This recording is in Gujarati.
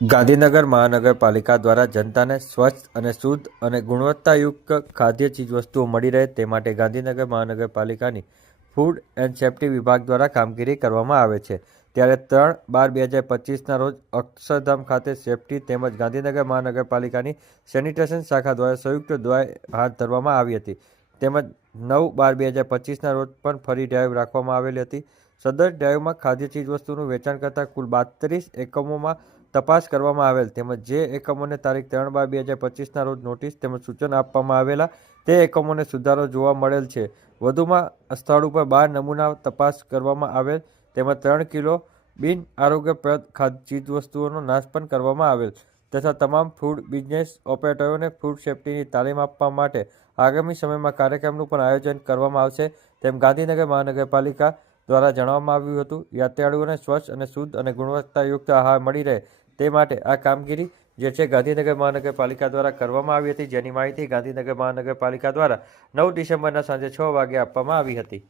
ગાંધીનગર મહાનગરપાલિકા દ્વારા જનતાને સ્વચ્છ અને શુદ્ધ અને ગુણવત્તાયુક્ત ખાદ્ય ચીજવસ્તુઓ મળી રહે તે માટે ગાંધીનગર મહાનગરપાલિકાની ફૂડ એન્ડ સેફ્ટી વિભાગ દ્વારા કામગીરી કરવામાં આવે છે। ત્યારે 3/12/2025ના રોજ અક્ષરધામ ખાતે સેફ્ટી તેમજ ગાંધીનગર મહાનગરપાલિકાની સેનિટેશન શાખા દ્વારા સંયુક્ત ડ્રાઈવ હાથ ધરવામાં આવી હતી। તેમજ 9/12/2025ના રોજ પણ ફરી ડ્રાઈવ રાખવામાં આવેલી હતી। સદર ડ્રાઈવમાં ખાદ્ય ચીજવસ્તુનું વેચાણ કરતા કુલ 32 એકમોમાં તપાસ કરવામાં આવેલ તેમજ જે એકમોને તારીખ 3/12/2025ના રોજ નોટિસ તેમજ સૂચન આપવામાં આવેલા તે એકમોને સુધારો જોવા મળેલ છે। વધુમાં સ્થળ ઉપર 12 નમૂના તપાસ કરવામાં આવેલ તેમજ 3 કિલો બિન આરોગ્યપ્રદ ચીજવસ્તુઓનો નાશ પણ કરવામાં આવેલ તથા તમામ ફૂડ બિઝનેસ ઓપરેટરોને ફૂડ સેફ્ટીની તાલીમ આપવા માટે આગામી સમયમાં કાર્યક્રમનું પણ આયોજન કરવામાં આવશે તેમ ગાંધીનગર મહાનગરપાલિકા દ્વારા જણાવવામાં આવ્યું હતું। યાત્રાળુઓને સ્વચ્છ અને શુદ્ધ અને ગુણવત્તાયુક્ત આહાર મળી રહે તે માટે આ કામગીરી જે છે ગાંધીનગર મહાનગરપાલિકા દ્વારા કરવામાં આવી હતી, જેની માહિતી ગાંધીનગર મહાનગરપાલિકા દ્વારા 9 ડિસેમ્બરના સાંજે 6 વાગે આપવામાં આવી હતી।